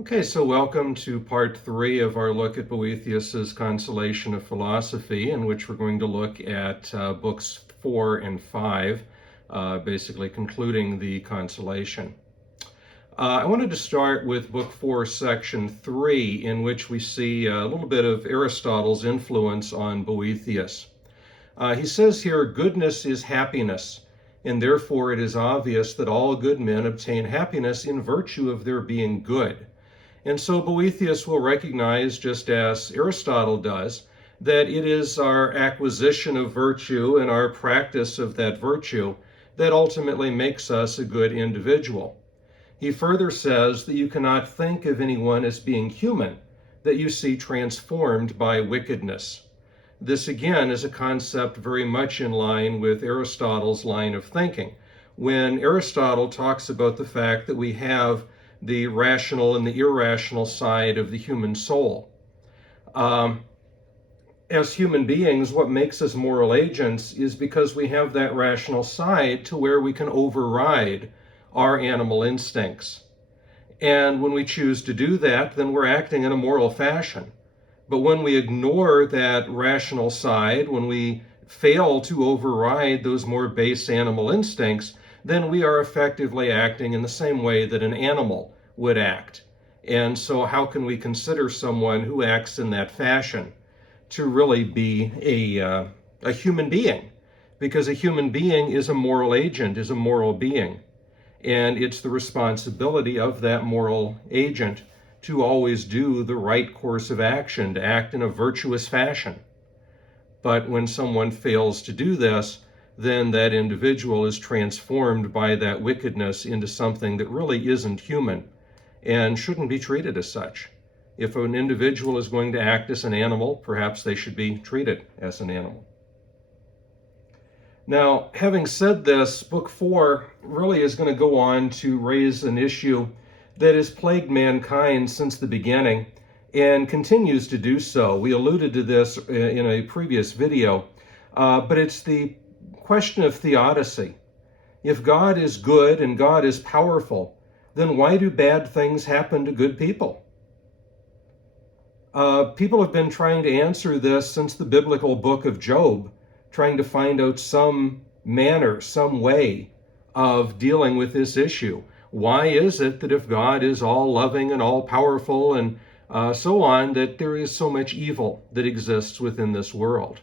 Okay, so welcome to part 3 of our look at Boethius's Consolation of Philosophy, in which we're going to look at books 4 and 5, basically concluding the Consolation. I wanted to start with book 4, section 3, in which we see a little bit of Aristotle's influence on Boethius. He says here, "Goodness is happiness, and therefore it is obvious that all good men obtain happiness in virtue of their being good." And so Boethius will recognize, just as Aristotle does, that it is our acquisition of virtue and our practice of that virtue that ultimately makes us a good individual. He further says that you cannot think of anyone as being human that you see transformed by wickedness. This again is a concept very much in line with Aristotle's line of thinking. When Aristotle talks about the fact that we have the rational and the irrational side of the human soul. As human beings, what makes us moral agents is because we have that rational side to where we can override our animal instincts. And when we choose to do that, then we're acting in a moral fashion. But when we ignore that rational side, when we fail to override those more base animal instincts, then we are effectively acting in the same way that an animal would act. And so how can we consider someone who acts in that fashion to really be a human being? Because a human being is a moral agent, is a moral being. And it's the responsibility of that moral agent to always do the right course of action, to act in a virtuous fashion. But when someone fails to do this, then that individual is transformed by that wickedness into something that really isn't human and shouldn't be treated as such. If an individual is going to act as an animal, perhaps they should be treated as an animal. Now, having said this, Book 4 really is going to go on to raise an issue that has plagued mankind since the beginning and continues to do so. We alluded to this in a previous video, but it's the question of theodicy. If God is good and God is powerful, then why do bad things happen to good people? People have been trying to answer this since the biblical book of Job, trying to find out some manner, some way of dealing with this issue. Why is it that if God is all loving and all powerful and so on, that there is so much evil that exists within this world?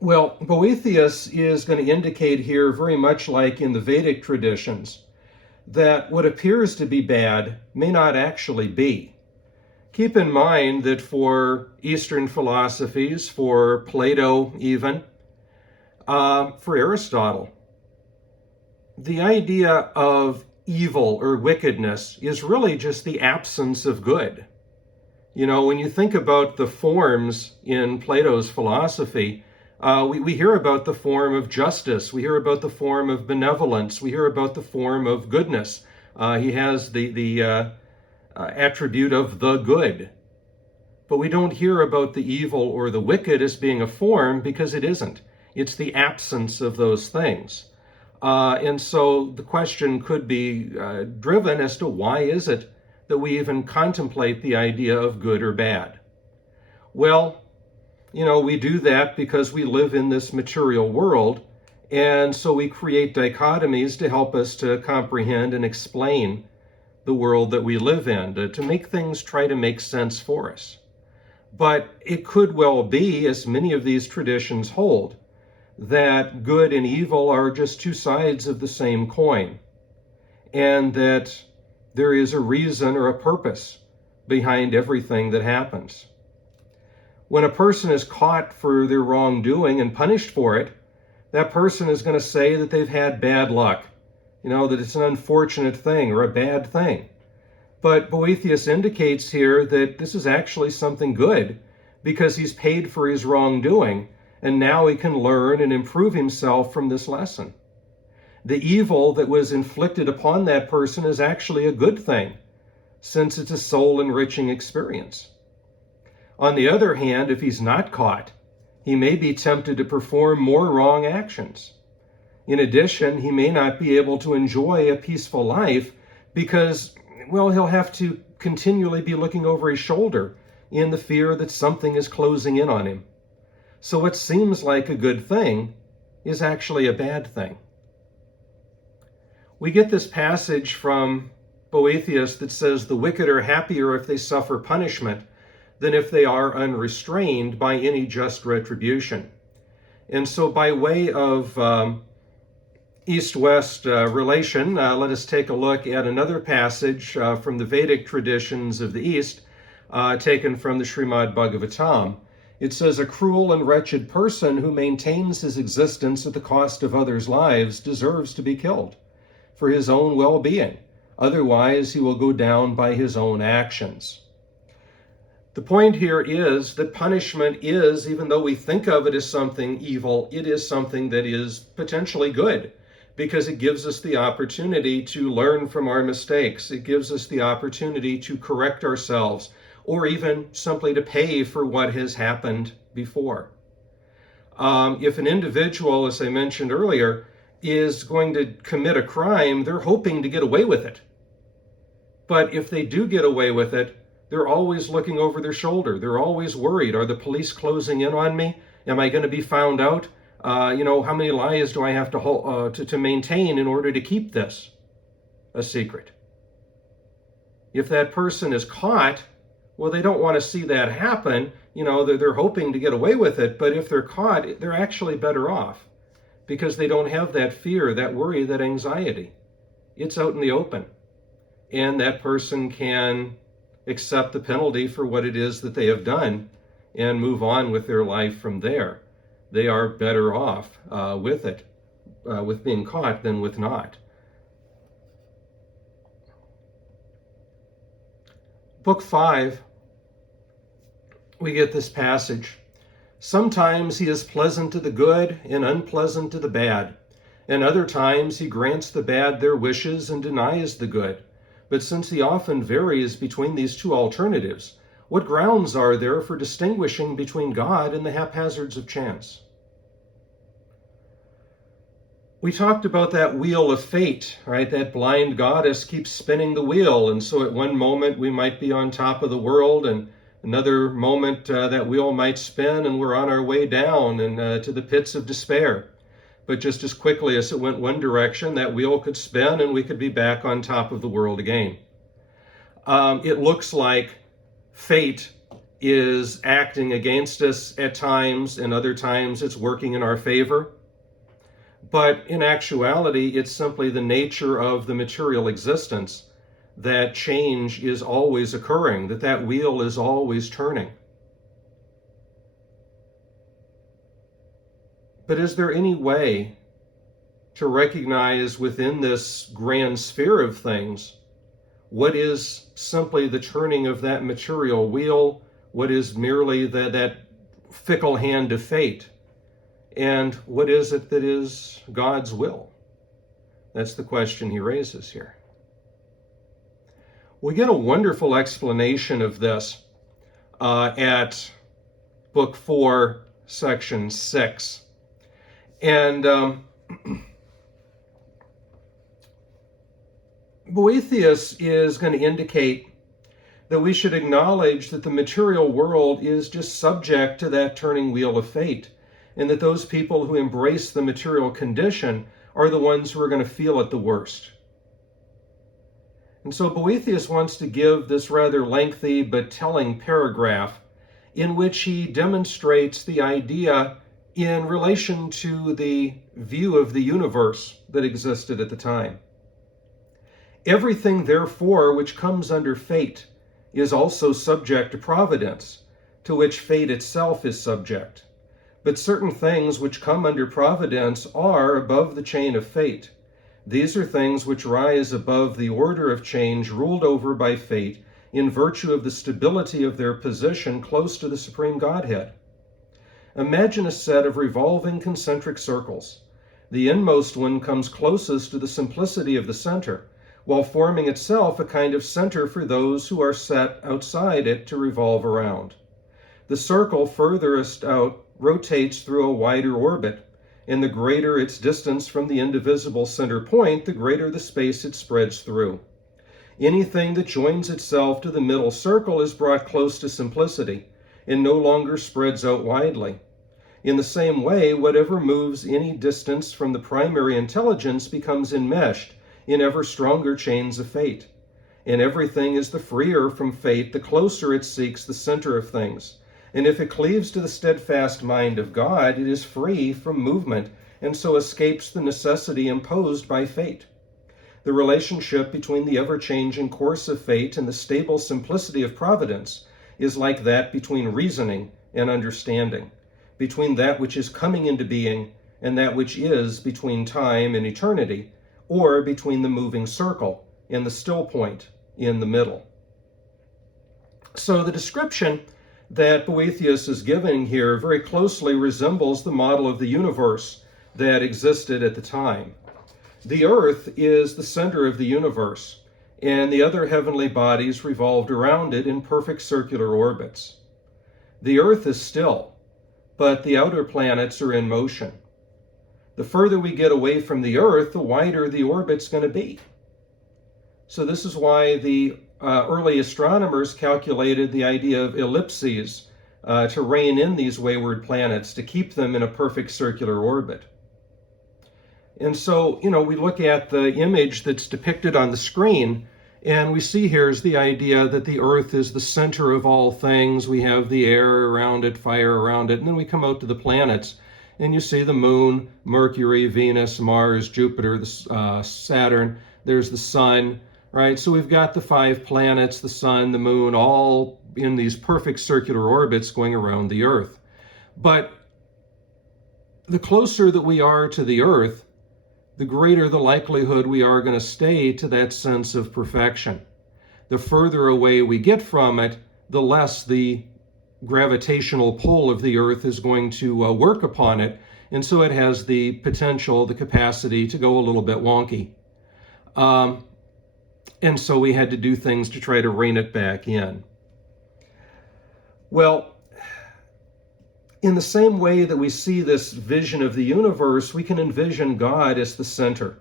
Well, Boethius is going to indicate here, very much like in the Vedic traditions, that what appears to be bad may not actually be. Keep in mind that for Eastern philosophies, for Plato even, for Aristotle, the idea of evil or wickedness is really just the absence of good. You know, when you think about the forms in Plato's philosophy, we hear about the form of justice, we hear about the form of benevolence, we hear about the form of goodness. He has the attribute of the good. But we don't hear about the evil or the wicked as being a form, because it isn't. It's the absence of those things. And so the question could be driven as to why is it that we even contemplate the idea of good or bad? Well, you know, we do that because we live in this material world, and so we create dichotomies to help us to comprehend and explain the world that we live in, to make things try to make sense for us. But it could well be, as many of these traditions hold, that good and evil are just two sides of the same coin, and that there is a reason or a purpose behind everything that happens. When a person is caught for their wrongdoing and punished for it, that person is going to say that they've had bad luck, you know, that it's an unfortunate thing or a bad thing. But Boethius indicates here that this is actually something good, because he's paid for his wrongdoing, and now he can learn and improve himself from this lesson. The evil that was inflicted upon that person is actually a good thing, since it's a soul-enriching experience. On the other hand, if he's not caught, he may be tempted to perform more wrong actions. In addition, he may not be able to enjoy a peaceful life because, well, he'll have to continually be looking over his shoulder in the fear that something is closing in on him. So what seems like a good thing is actually a bad thing. We get this passage from Boethius that says the wicked are happier if they suffer punishment than if they are unrestrained by any just retribution. And so by way of East-West relation, let us take a look at another passage from the Vedic traditions of the East, taken from the Srimad Bhagavatam. It says, a cruel and wretched person who maintains his existence at the cost of others' lives deserves to be killed for his own well-being. Otherwise, he will go down by his own actions. The point here is that punishment is, even though we think of it as something evil, it is something that is potentially good, because it gives us the opportunity to learn from our mistakes. It gives us the opportunity to correct ourselves, or even simply to pay for what has happened before. If an individual, as I mentioned earlier, is going to commit a crime, they're hoping to get away with it. But if they do get away with it, they're always looking over their shoulder. They're always worried. Are the police closing in on me? Am I going to be found out? How many lies do I have to maintain in order to keep this a secret? If that person is caught, well, they don't want to see that happen. They're hoping to get away with it. But if they're caught, they're actually better off because they don't have that fear, that worry, that anxiety. It's out in the open. And that person can accept the penalty for what it is that they have done and move on with their life from there. They are better off with it, with being caught than with not. Book 5, we get this passage. Sometimes he is pleasant to the good and unpleasant to the bad, and other times he grants the bad their wishes and denies the good. But since he often varies between these two alternatives, what grounds are there for distinguishing between God and the haphazards of chance? We talked about that wheel of fate, right? That blind goddess keeps spinning the wheel. And so at one moment we might be on top of the world, and another moment that wheel might spin and we're on our way down and to the pits of despair. But just as quickly as it went one direction, that wheel could spin and we could be back on top of the world again. It looks like fate is acting against us at times, and other times it's working in our favor. But in actuality, it's simply the nature of the material existence that change is always occurring, that wheel is always turning. But is there any way to recognize within this grand sphere of things what is simply the turning of that material wheel, what is merely that fickle hand of fate, and what is it that is God's will? That's the question he raises here. We get a wonderful explanation of this at Book 4, Section 6. And Boethius is going to indicate that we should acknowledge that the material world is just subject to that turning wheel of fate, and that those people who embrace the material condition are the ones who are going to feel it the worst. And so Boethius wants to give this rather lengthy but telling paragraph in which he demonstrates the idea in relation to the view of the universe that existed at the time. Everything, therefore, which comes under fate is also subject to providence, to which fate itself is subject. But certain things which come under providence are above the chain of fate. These are things which rise above the order of change ruled over by fate in virtue of the stability of their position close to the Supreme Godhead. Imagine a set of revolving concentric circles. The inmost one comes closest to the simplicity of the center, while forming itself a kind of center for those who are set outside it to revolve around. The circle furthest out rotates through a wider orbit, and the greater its distance from the indivisible center point, the greater the space it spreads through. Anything that joins itself to the middle circle is brought close to simplicity and no longer spreads out widely. In the same way, whatever moves any distance from the primary intelligence becomes enmeshed in ever stronger chains of fate. And everything is the freer from fate the closer it seeks the center of things. And if it cleaves to the steadfast mind of God, it is free from movement and so escapes the necessity imposed by fate. The relationship between the ever-changing course of fate and the stable simplicity of providence is like that between reasoning and understanding, between that which is coming into being and that which is between time and eternity, or between the moving circle and the still point in the middle. So the description that Boethius is giving here very closely resembles the model of the universe that existed at the time. The earth is the center of the universe, and the other heavenly bodies revolved around it in perfect circular orbits. The earth is still, but the outer planets are in motion. The further we get away from the earth, the wider the orbit's going to be. So this is why the early astronomers calculated the idea of ellipses to rein in these wayward planets, to keep them in a perfect circular orbit. And so, we look at the image that's depicted on the screen, and we see here's the idea that the earth is the center of all things. We have the air around it, fire around it, and then we come out to the planets, and you see the moon, Mercury, Venus, Mars, Jupiter, Saturn, there's the sun, right? So we've got the 5 planets, the sun, the moon, all in these perfect circular orbits going around the earth. But the closer that we are to the earth, the greater the likelihood we are going to stay to that sense of perfection. The further away we get from it, the less the gravitational pull of the earth is going to work upon it, and so it has the potential, the capacity to go a little bit wonky. And so we had to do things to try to rein it back in. Well, in the same way that we see this vision of the universe, we can envision God as the center.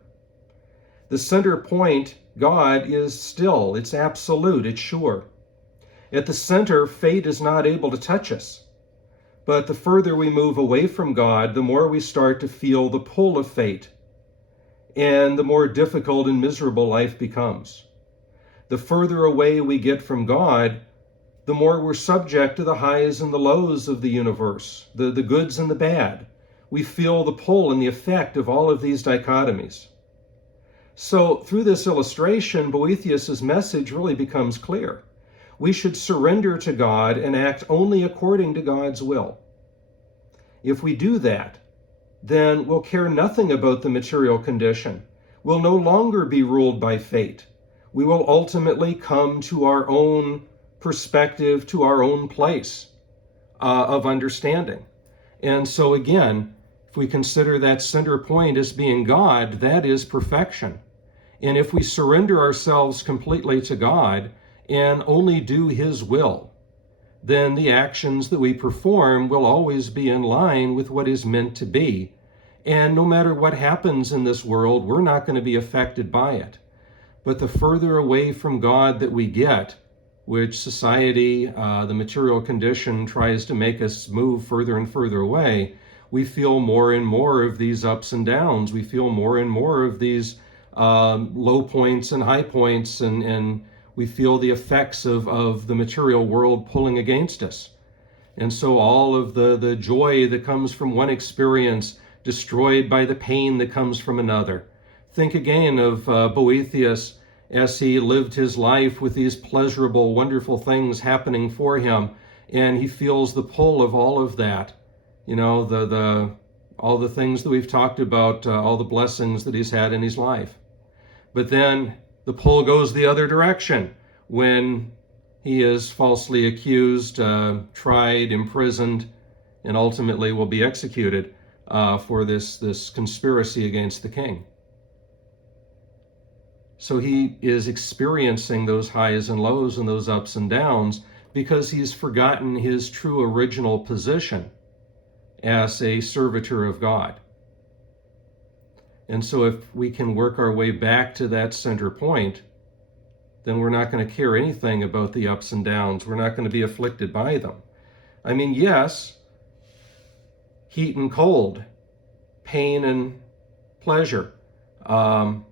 The center point, God, is still, it's absolute, it's sure. At the center, fate is not able to touch us. But the further we move away from God, the more we start to feel the pull of fate, and the more difficult and miserable life becomes. The further away we get from God, the more we're subject to the highs and the lows of the universe, the goods and the bad. We feel the pull and the effect of all of these dichotomies. So through this illustration, Boethius's message really becomes clear. We should surrender to God and act only according to God's will. If we do that, then we'll care nothing about the material condition. We'll no longer be ruled by fate. We will ultimately come to our own perspective, to our own place of understanding. And so again, if we consider that center point as being God, that is perfection. And if we surrender ourselves completely to God and only do His will, then the actions that we perform will always be in line with what is meant to be. And no matter what happens in this world, we're not going to be affected by it. But the further away from God that we get, which society, the material condition tries to make us move further and further away, we feel more and more of these ups and downs. We feel more and more of these low points and high points, and we feel the effects of the material world pulling against us. And so all of the joy that comes from one experience destroyed by the pain that comes from another. Think again of Boethius as he lived his life with these pleasurable, wonderful things happening for him, and he feels the pull of all of that. All the things that we've talked about, all the blessings that he's had in his life. But then the pull goes the other direction when he is falsely accused, tried, imprisoned, and ultimately will be executed for this conspiracy against the king. So he is experiencing those highs and lows and those ups and downs because he's forgotten his true original position as a servitor of God. And so if we can work our way back to that center point, then we're not going to care anything about the ups and downs. We're not going to be afflicted by them. I mean, yes, heat and cold, pain and pleasure. All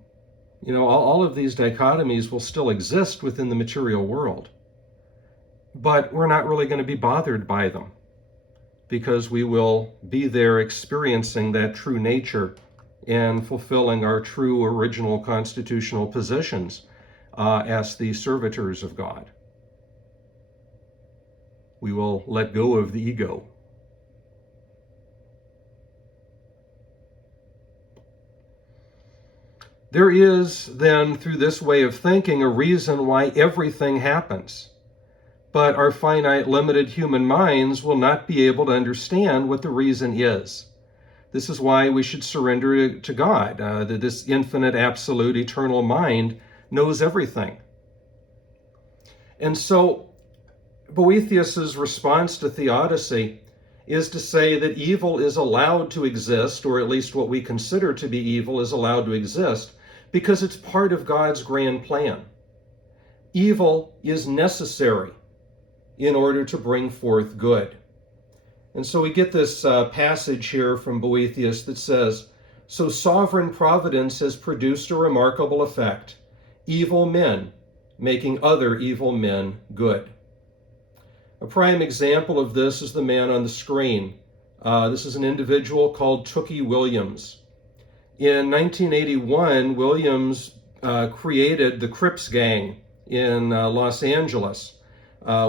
of these dichotomies will still exist within the material world, but we're not really going to be bothered by them because we will be there experiencing that true nature and fulfilling our true original constitutional positions as the servitors of God. We will let go of the ego. There is then, through this way of thinking, a reason why everything happens. But our finite, limited human minds will not be able to understand what the reason is. This is why we should surrender to God, that this infinite, absolute, eternal mind knows everything. And so, Boethius's response to Theodicy is to say that evil is allowed to exist, or at least what we consider to be evil is allowed to exist, because it's part of God's grand plan. Evil is necessary in order to bring forth good. And so we get this passage here from Boethius that says, "So sovereign providence has produced a remarkable effect, evil men making other evil men good." A prime example of this is the man on the screen. This is an individual called Tookie Williams. In 1981, Williams created the Crips gang in Los Angeles,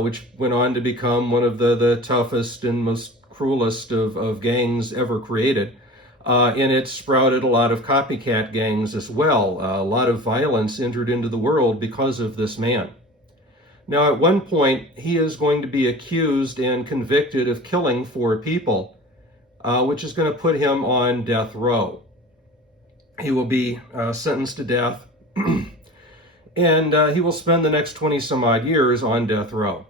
which went on to become one of the toughest and most cruelest of gangs ever created. And it sprouted a lot of copycat gangs as well. A lot of violence entered into the world because of this man. Now, at one point, he is going to be accused and convicted of killing 4 people, which is going to put him on death row. He will be sentenced to death, and he will spend the next 20 some odd years on death row.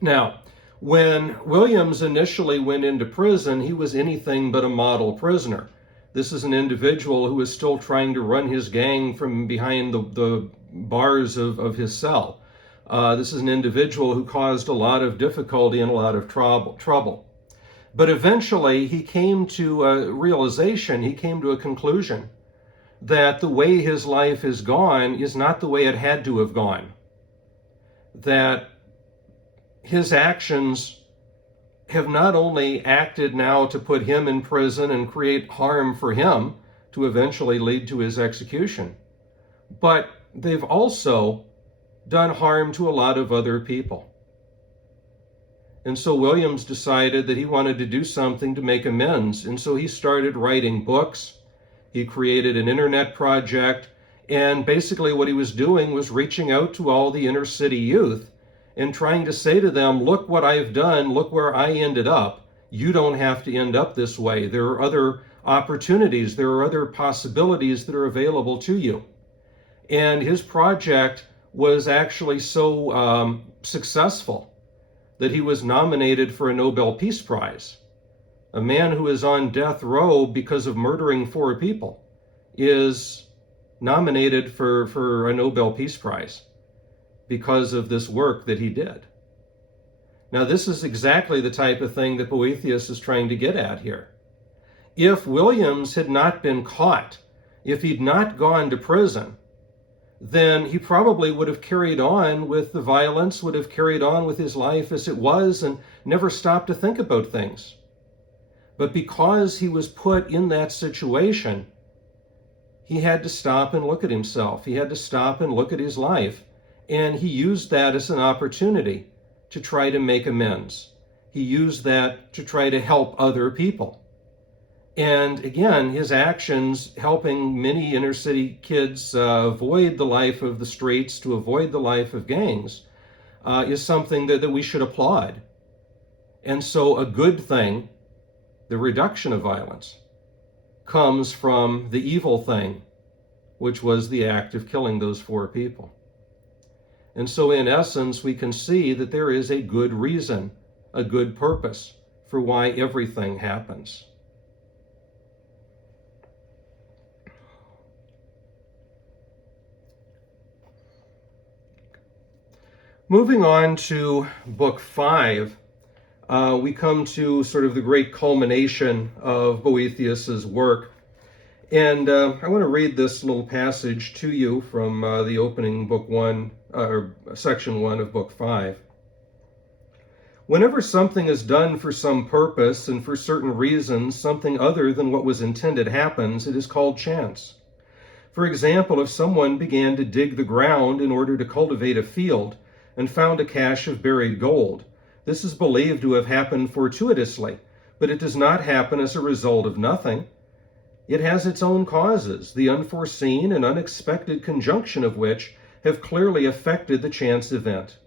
Now, when Williams initially went into prison, he was anything but a model prisoner. This is an individual who was still trying to run his gang from behind the bars of his cell. This is an individual who caused a lot of difficulty and a lot of trouble. But eventually he came to a realization, he came to a conclusion that the way his life is gone is not the way it had to have gone. That his actions have not only acted now to put him in prison and create harm for him to eventually lead to his execution, but they've also done harm to a lot of other people. And so Williams decided that he wanted to do something to make amends. And so he started writing books. He created an internet project. And basically what he was doing was reaching out to all the inner city youth and trying to say to them, look what I've done, look where I ended up. You don't have to end up this way. There are other opportunities, there are other possibilities that are available to you. And his project was actually so successful that he was nominated for a Nobel Peace Prize. A man who is on death row because of murdering 4 people is nominated for a Nobel Peace Prize because of this work that he did. Now, this is exactly the type of thing that Boethius is trying to get at here. If Williams had not been caught, if he'd not gone to prison, then he probably would have carried on with the violence, would have carried on with his life as it was, and never stopped to think about things. But because he was put in that situation, he had to stop and look at himself. He had to stop and look at his life. And he used that as an opportunity to try to make amends. He used that to try to help other people. And again, his actions helping many inner city kids avoid the life of the streets, to avoid the life of gangs, is something that we should applaud. And so a good thing, the reduction of violence, comes from the evil thing, which was the act of killing those 4 people. And so in essence, we can see that there is a good reason, a good purpose for why everything happens. Moving on to Book 5, we come to sort of the great culmination of Boethius's work. And I want to read this little passage to you from the opening Book 1, or Section 1 of Book 5. Whenever something is done for some purpose and for certain reasons, something other than what was intended happens, it is called chance. For example, if someone began to dig the ground in order to cultivate a field and found a cache of buried gold, this is believed to have happened fortuitously, but it does not happen as a result of nothing. It has its own causes, the unforeseen and unexpected conjunction of which have clearly affected the chance event.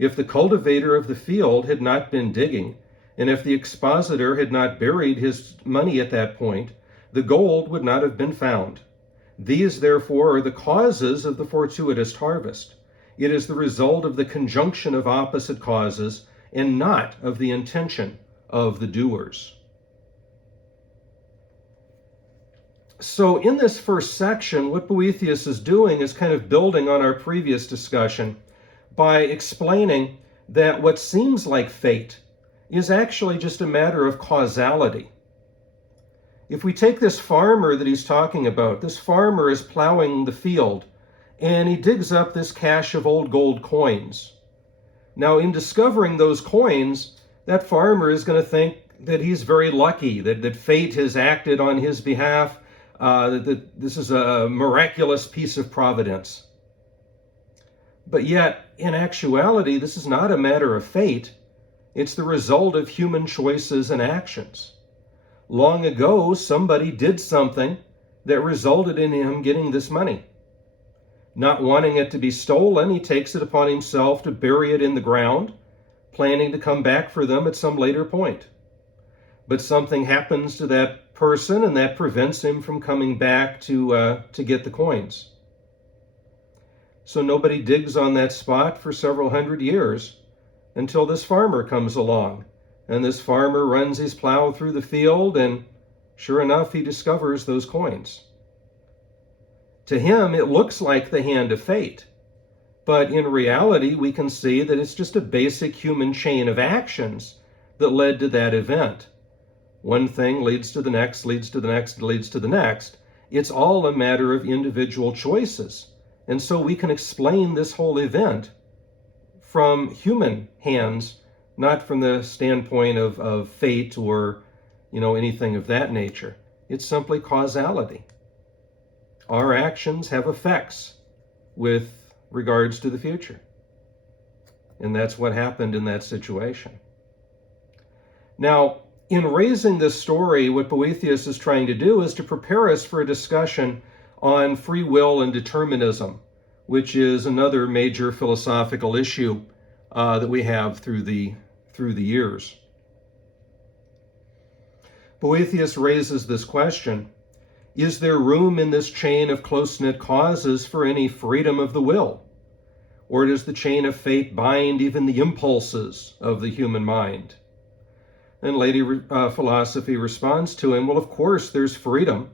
If the cultivator of the field had not been digging, and if the expositor had not buried his money at that point, the gold would not have been found. These, therefore, are the causes of the fortuitous harvest. It is the result of the conjunction of opposite causes and not of the intention of the doers. So in this first section, what Boethius is doing is kind of building on our previous discussion by explaining that what seems like fate is actually just a matter of causality. If we take this farmer that he's talking about, this farmer is plowing the field, and he digs up this cache of old gold coins. Now, in discovering those coins, that farmer is going to think that he's very lucky, that fate has acted on his behalf, that this is a miraculous piece of providence. But yet, in actuality, this is not a matter of fate. It's the result of human choices and actions. Long ago, somebody did something that resulted in him getting this money. Not wanting it to be stolen, he takes it upon himself to bury it in the ground, planning to come back for them at some later point. But something happens to that person, and that prevents him from coming back to get the coins. So nobody digs on that spot for several hundred years until this farmer comes along. And this farmer runs his plow through the field, and sure enough, he discovers those coins. To him, it looks like the hand of fate. But in reality, we can see that it's just a basic human chain of actions that led to that event. One thing leads to the next, leads to the next, leads to the next. It's all a matter of individual choices. And so we can explain this whole event from human hands, not from the standpoint of fate or, anything of that nature. It's simply causality. Our actions have effects with regards to the future. And that's what happened in that situation. Now, in raising this story, what Boethius is trying to do is to prepare us for a discussion on free will and determinism, which is another major philosophical issue that we have through the years. Boethius raises this question: is there room in this chain of close-knit causes for any freedom of the will? Or does the chain of fate bind even the impulses of the human mind? And Lady Philosophy responds to him, well, of course there's freedom,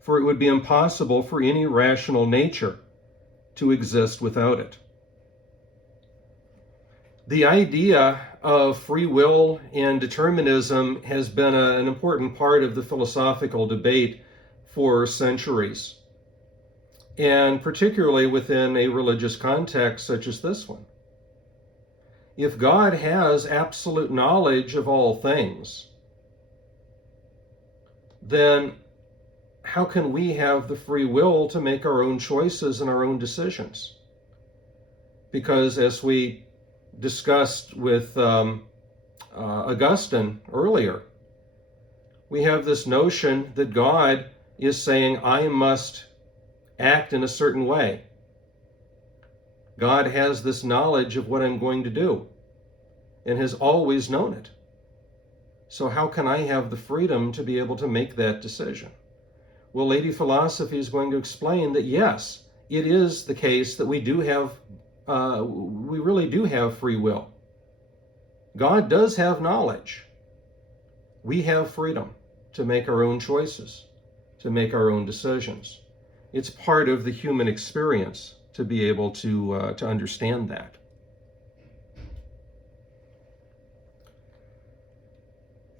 for it would be impossible for any rational nature to exist without it. The idea of free will and determinism has been an important part of the philosophical debate for centuries, and particularly within a religious context such as this one. If God has absolute knowledge of all things, then how can we have the free will to make our own choices and our own decisions? Because as we discussed with Augustine earlier, we have this notion that God is saying, I must act in a certain way. God has this knowledge of what I'm going to do and has always known it. So how can I have the freedom to be able to make that decision? Well, Lady Philosophy is going to explain that yes, it is the case that we really do have free will. God does have knowledge. We have freedom to make our own choices, to make our own decisions. It's part of the human experience to be able to understand that.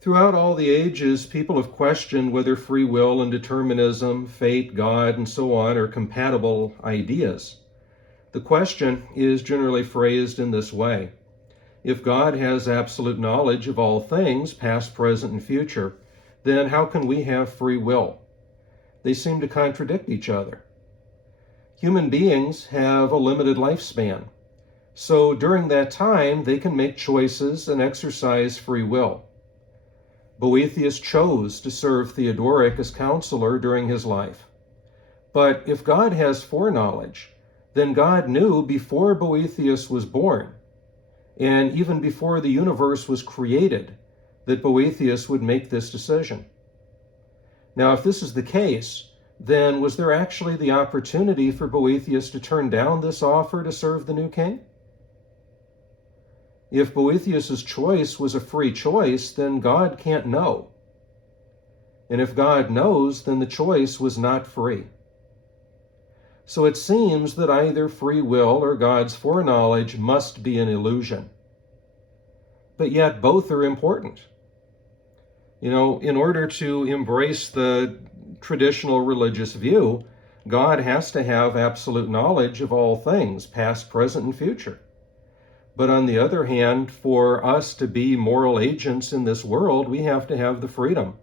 Throughout all the ages, people have questioned whether free will and determinism, fate, God, and so on are compatible ideas. The question is generally phrased in this way: if God has absolute knowledge of all things, past, present, and future, then how can we have free will? They seem to contradict each other. Human beings have a limited lifespan, so during that time they can make choices and exercise free will. Boethius chose to serve Theodoric as counselor during his life. But if God has foreknowledge, then God knew before Boethius was born, and even before the universe was created, that Boethius would make this decision. Now, if this is the case, then was there actually the opportunity for Boethius to turn down this offer to serve the new king? If Boethius's choice was a free choice, then God can't know. And if God knows, then the choice was not free. So it seems that either free will or God's foreknowledge must be an illusion. But yet both are important. In order to embrace the traditional religious view, God has to have absolute knowledge of all things, past, present, and future. But on the other hand, for us to be moral agents in this world, we have to have the freedom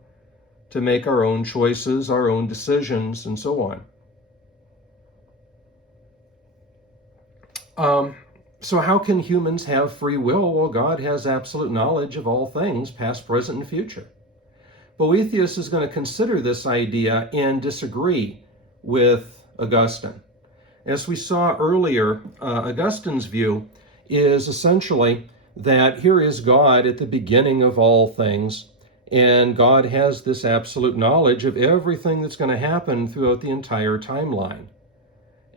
to make our own choices, our own decisions, and so on. So how can humans have free will? Well, God has absolute knowledge of all things, past, present, and future. Boethius is going to consider this idea and disagree with Augustine. As we saw earlier, Augustine's view is essentially that here is God at the beginning of all things, and God has this absolute knowledge of everything that's going to happen throughout the entire timeline.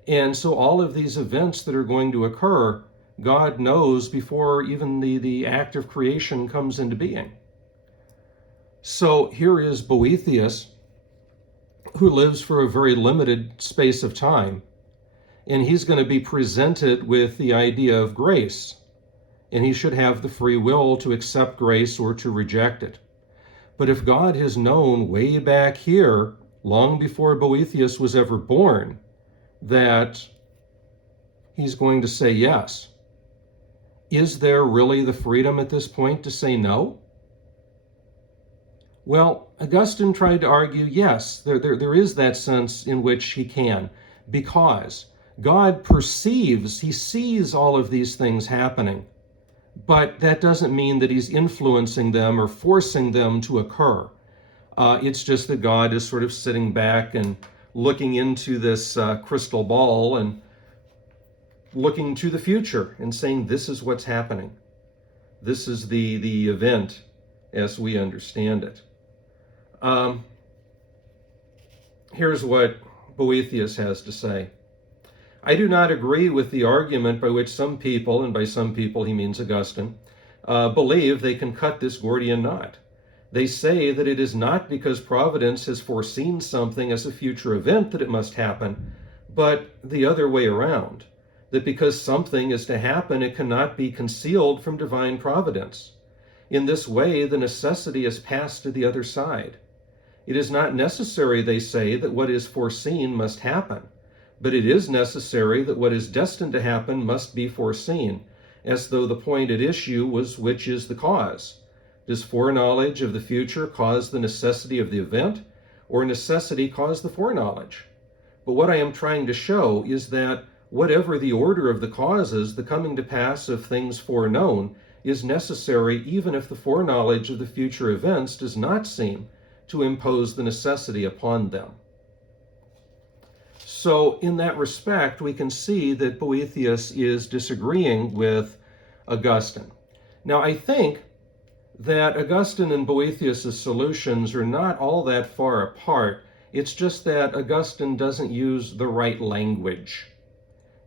And so all of these events that are going to occur, God knows before even the act of creation comes into being. So here is Boethius, who lives for a very limited space of time, and he's going to be presented with the idea of grace, and he should have the free will to accept grace or to reject it. But if God has known way back here, long before Boethius was ever born, that he's going to say yes, is there really the freedom at this point to say no? Well, Augustine tried to argue, yes, there is that sense in which he can, because God perceives, he sees all of these things happening, but that doesn't mean that he's influencing them or forcing them to occur. It's just that God is sort of sitting back and looking into this crystal ball and looking to the future and saying, this is what's happening. This is the event as we understand it. Here's what Boethius has to say. I do not agree with the argument by which some people, and by some people he means Augustine, believe they can cut this Gordian knot. They say that it is not because Providence has foreseen something as a future event that it must happen, but the other way around, that because something is to happen, it cannot be concealed from divine providence. In this way, the necessity is passed to the other side. It is not necessary, they say, that what is foreseen must happen, but it is necessary that what is destined to happen must be foreseen, as though the point at issue was which is the cause. Does foreknowledge of the future cause the necessity of the event, or necessity cause the foreknowledge? But what I am trying to show is that whatever the order of the causes, the coming to pass of things foreknown is necessary even if the foreknowledge of the future events does not seem to impose the necessity upon them. So in that respect, we can see that Boethius is disagreeing with Augustine. Now, I think that Augustine and Boethius' solutions are not all that far apart. It's just that Augustine doesn't use the right language.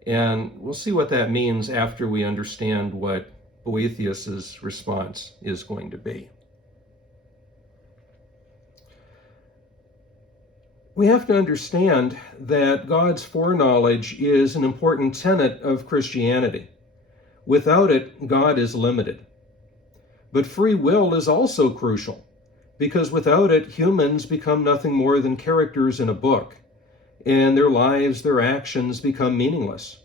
And we'll see what that means after we understand what Boethius' response is going to be. We have to understand that God's foreknowledge is an important tenet of Christianity. Without it, God is limited. But free will is also crucial, because without it, humans become nothing more than characters in a book, and their lives, their actions become meaningless.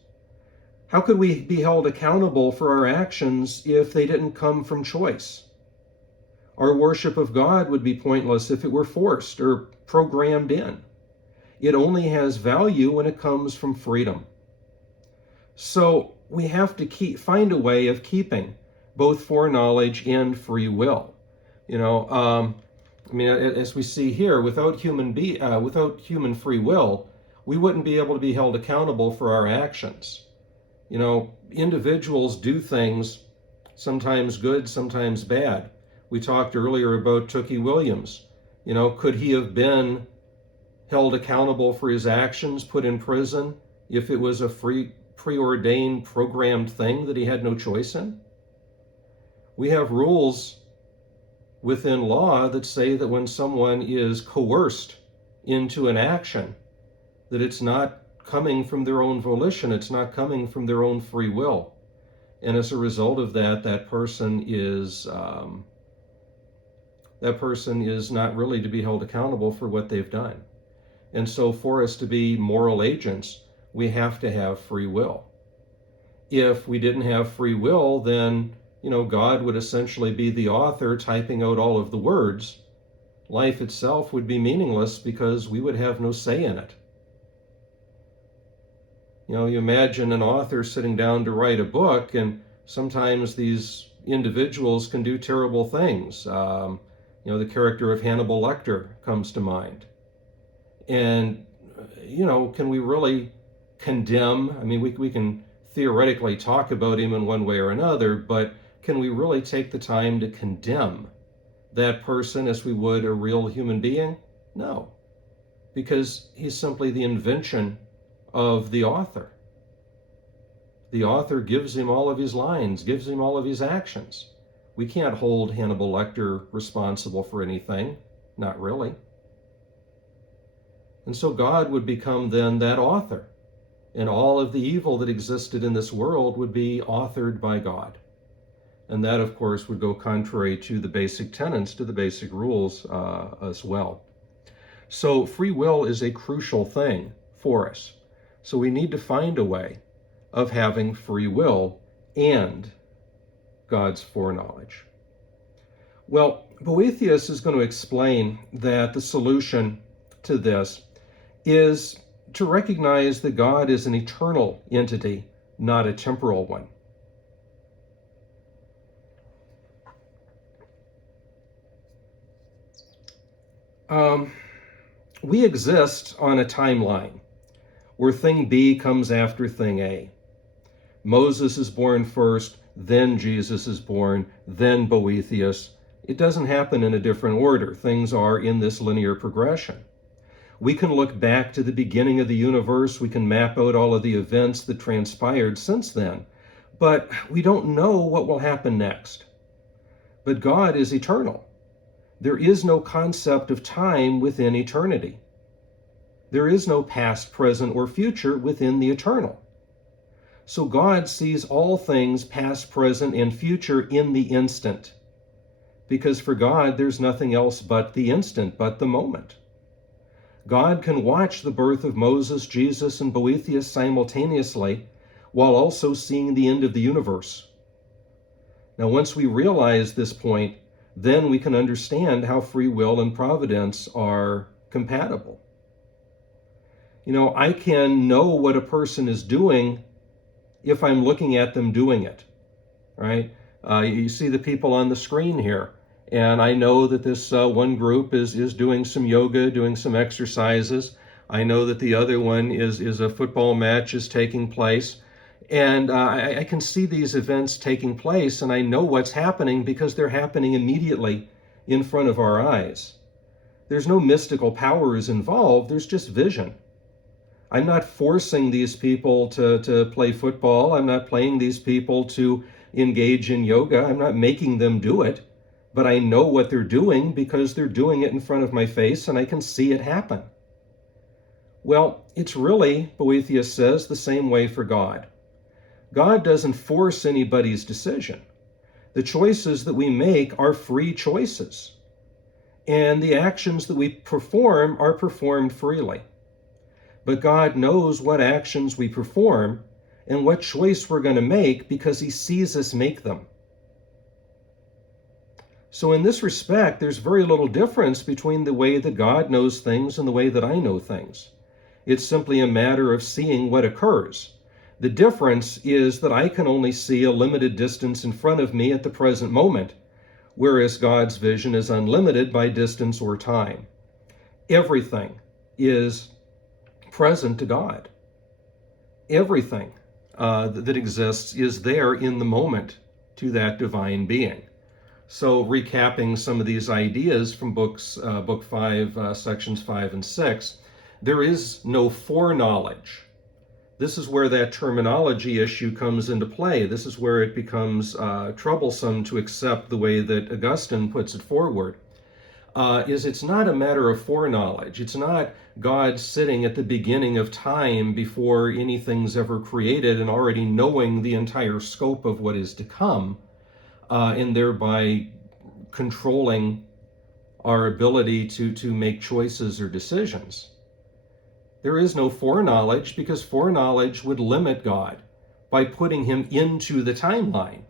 How could we be held accountable for our actions if they didn't come from choice? Our worship of God would be pointless if it were forced or programmed in. It only has value when it comes from freedom. So we have to find a way of keeping both foreknowledge and free will. As we see here, without human free will, we wouldn't be able to be held accountable for our actions. Individuals do things, sometimes good, sometimes bad. We talked earlier about Tookie Williams. Could he have been held accountable for his actions, put in prison, if it was a preordained, programmed thing that he had no choice in? We have rules within law that say that when someone is coerced into an action, that it's not coming from their own volition, it's not coming from their own free will. And as a result of that, that person is not really to be held accountable for what they've done. And so for us to be moral agents, we have to have free will. If we didn't have free will, then, God would essentially be the author typing out all of the words. Life itself would be meaningless because we would have no say in it. You imagine an author sitting down to write a book, and sometimes these individuals can do terrible things. The character of Hannibal Lecter comes to mind. And, can we really condemn? We can theoretically talk about him in one way or another, but can we really take the time to condemn that person as we would a real human being? No, because he's simply the invention of the author. The author gives him all of his lines, gives him all of his actions. We can't hold Hannibal Lecter responsible for anything, not really. And so God would become then that author, and all of the evil that existed in this world would be authored by God. And that, of course, would go contrary to the basic tenets, to the basic rules as well. So free will is a crucial thing for us. So we need to find a way of having free will and God's foreknowledge. Well, Boethius is going to explain that the solution to this is to recognize that God is an eternal entity, not a temporal one. We exist on a timeline where thing B comes after thing A. Moses is born first, then Jesus is born, then Boethius. It doesn't happen in a different order. Things are in this linear progression. We can look back to the beginning of the universe. We can map out all of the events that transpired since then, but we don't know what will happen next. But God is eternal. There is no concept of time within eternity. There is no past, present, or future within the eternal. So God sees all things past, present, and future in the instant. Because for God, there's nothing else but the instant, but the moment. God can watch the birth of Moses, Jesus, and Boethius simultaneously, while also seeing the end of the universe. Now, once we realize this point, then we can understand how free will and providence are compatible. I can know what a person is doing if I'm looking at them doing it, right? You see the people on the screen here, and I know that this one group is doing some yoga, doing some exercises. I know that the other one is a football match is taking place. And I can see these events taking place, and I know what's happening because they're happening immediately in front of our eyes. There's no mystical powers involved, there's just vision. I'm not forcing these people to play football. I'm not playing these people to engage in yoga. I'm not making them do it, but I know what they're doing because they're doing it in front of my face and I can see it happen. Well, it's really, Boethius says, the same way for God. God doesn't force anybody's decision. The choices that we make are free choices. And the actions that we perform are performed freely. But God knows what actions we perform and what choice we're going to make because he sees us make them. So in this respect, there's very little difference between the way that God knows things and the way that I know things. It's simply a matter of seeing what occurs. The difference is that I can only see a limited distance in front of me at the present moment, whereas God's vision is unlimited by distance or time. Everything is present to God. Everything that exists is there in the moment to that divine being. So recapping some of these ideas from Book 5, sections 5 and 6, there is no foreknowledge. This is where that terminology issue comes into play. This is where it becomes troublesome to accept the way that Augustine puts it forward. It's not a matter of foreknowledge. It's not God sitting at the beginning of time before anything's ever created and already knowing the entire scope of what is to come, and thereby controlling our ability to make choices or decisions. There is no foreknowledge because foreknowledge would limit God by putting him into the timeline,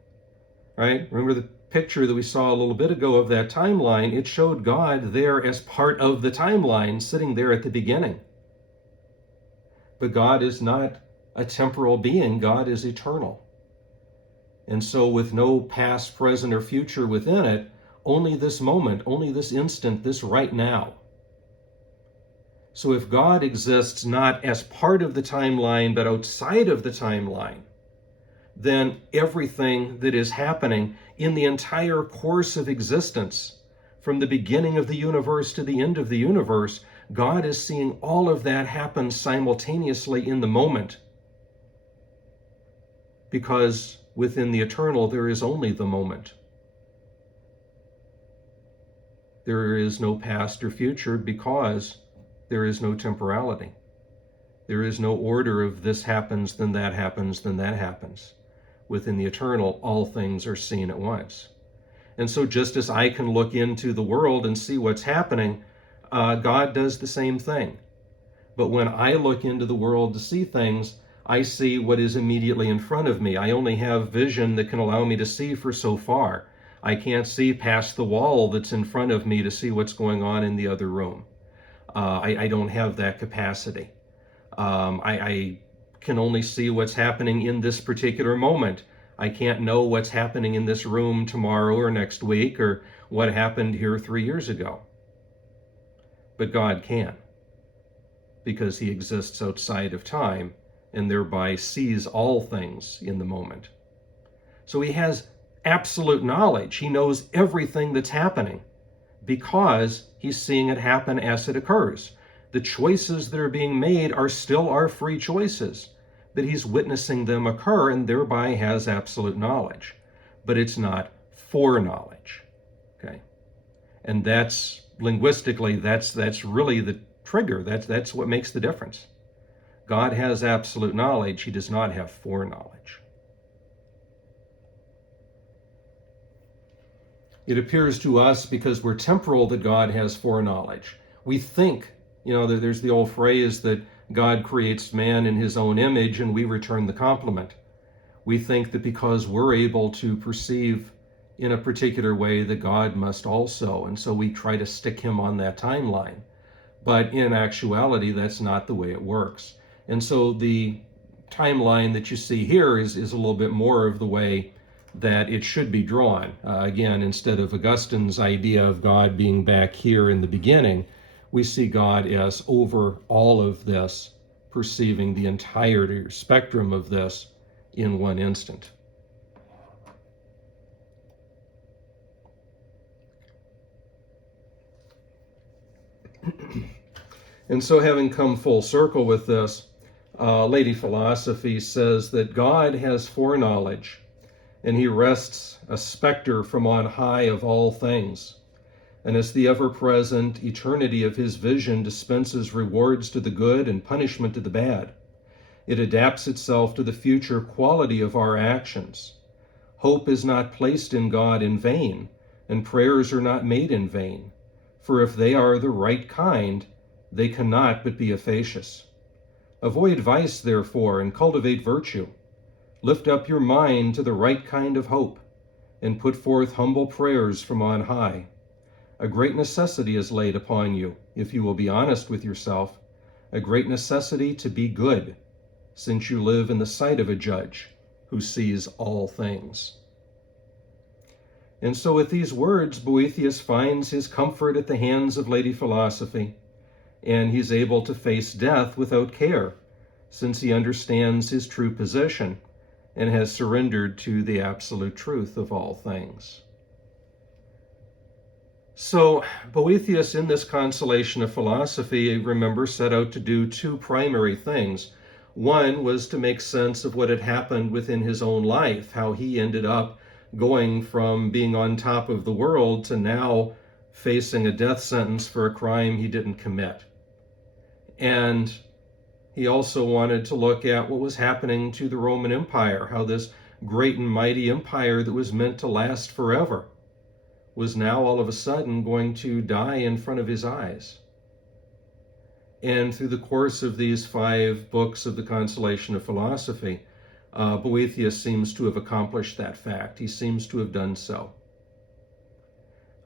right? Remember the picture that we saw a little bit ago of that timeline? It showed God there as part of the timeline, sitting there at the beginning. But God is not a temporal being. God is eternal. And so with no past, present, or future within it, only this moment, only this instant, this right now. So if God exists not as part of the timeline, but outside of the timeline, then everything that is happening in the entire course of existence, from the beginning of the universe to the end of the universe, God is seeing all of that happen simultaneously in the moment. Because within the eternal, there is only the moment. There is no past or future because there is no temporality. There is no order of this happens, then that happens, then that happens. Within the eternal, all things are seen at once. And so just as I can look into the world and see what's happening, God does the same thing. But when I look into the world to see things, I see what is immediately in front of me. I only have vision that can allow me to see for so far. I can't see past the wall that's in front of me to see what's going on in the other room. I don't have that capacity. I can only see what's happening in this particular moment. I can't know what's happening in this room tomorrow or next week or what happened here 3 years ago. But God can, because he exists outside of time and thereby sees all things in the moment. So he has absolute knowledge. He knows everything that's happening because he's seeing it happen as it occurs. The choices that are being made are still our free choices, but he's witnessing them occur and thereby has absolute knowledge. But it's not foreknowledge, okay? And that's, linguistically, that's really the trigger. That's what makes the difference. God has absolute knowledge. He does not have foreknowledge. It appears to us, because we're temporal, that God has foreknowledge. We think, there's the old phrase that God creates man in his own image and we return the compliment. We think that because we're able to perceive in a particular way that God must also, and so we try to stick him on that timeline. But in actuality, that's not the way it works. And so the timeline that you see here is a little bit more of the way that it should be drawn. Again, instead of Augustine's idea of God being back here in the beginning, we see God as over all of this, perceiving the entire spectrum of this in one instant. And so, having come full circle with this, Lady Philosophy says that God has foreknowledge, and he rests a specter from on high of all things. And as the ever-present eternity of his vision dispenses rewards to the good and punishment to the bad, it adapts itself to the future quality of our actions. Hope is not placed in God in vain, and prayers are not made in vain. For if they are the right kind, they cannot but be efficacious. Avoid vice, therefore, and cultivate virtue. Lift up your mind to the right kind of hope, and put forth humble prayers from on high. A great necessity is laid upon you, if you will be honest with yourself, a great necessity to be good, since you live in the sight of a judge who sees all things. And so with these words, Boethius finds his comfort at the hands of Lady Philosophy, and he's able to face death without care, since he understands his true position and has surrendered to the absolute truth of all things. So Boethius, in this Consolation of Philosophy, remember, set out to do two primary things. One was to make sense of what had happened within his own life, how he ended up going from being on top of the world to now facing a death sentence for a crime he didn't commit. And he also wanted to look at what was happening to the Roman Empire, how this great and mighty empire that was meant to last forever was now all of a sudden going to die in front of his eyes. And through the course of these 5 books of the Consolation of Philosophy, Boethius seems to have accomplished that fact. He seems to have done so.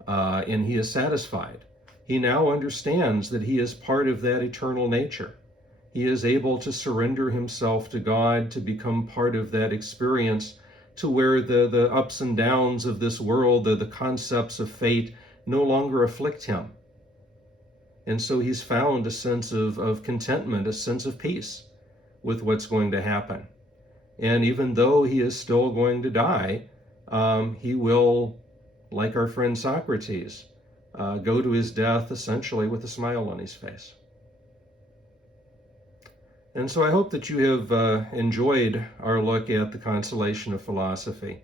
And he is satisfied. He now understands that he is part of that eternal nature. He is able to surrender himself to God, to become part of that experience, to where the ups and downs of this world, the concepts of fate, no longer afflict him. And so he's found a sense of contentment, a sense of peace with what's going to happen. And even though he is still going to die, he will, like our friend Socrates, go to his death essentially with a smile on his face. And so I hope that you have enjoyed our look at the Consolation of Philosophy.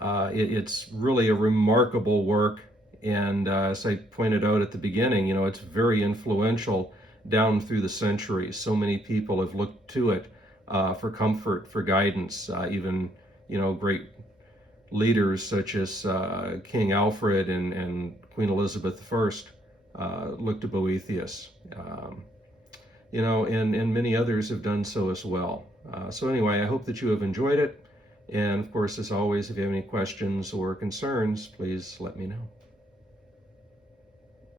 It's really a remarkable work, and as I pointed out at the beginning, it's very influential down through the centuries. So many people have looked to it for comfort, for guidance. Even great leaders such as King Alfred and Queen Elizabeth I looked to Boethius. And many others have done so as well. So anyway, I hope that you have enjoyed it. And of course, as always, if you have any questions or concerns, please let me know.